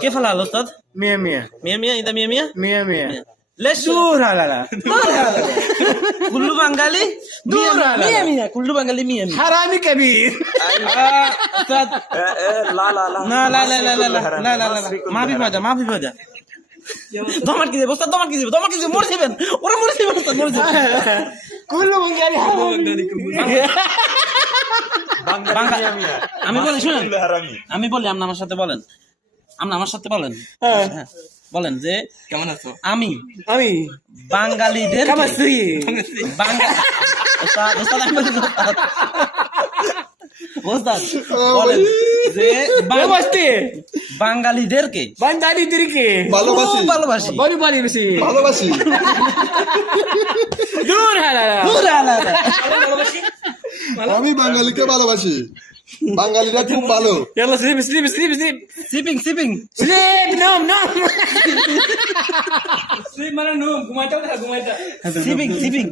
كيف الحال أستاذ؟ مية مية مية مية إذا مية مية؟ مية مية ليش؟ دور على لا كله بنغالي؟ دور على مية مية كله بنغالي مية مية حرامي كبير أستاذ لا لا لا لا لا لا لا لا لا لا لا ما في مجا ما في مجا দমার কি দেব ওস্তাদ দমার কি দেব মরে যাবেন ওরা মরে যাবেন ওস্তাদ মরে যাবেন كله بنغالي حرامي আমি বলি শুনেন আমি বলি আপনি আমার সাথে বলেন হ্যাঁ, বলেন যে কেমন আছো? আমি أمي বাঙালিদের كم السري ওস্তাদ আমি বলি ওস্তাদ বলেন যে نمستي বাঙালিদেরকে بنغالي تركي ভালোবাসি খুব ভালোবাসি بني بالي بسي ভালোবাসি دور على لا আমি বাঙালিকে ভালোবাসি বাঙালিরা খুব ভালো يلا سليب سليب سليب سليب সিপিং سليب نوم نوم সিপিং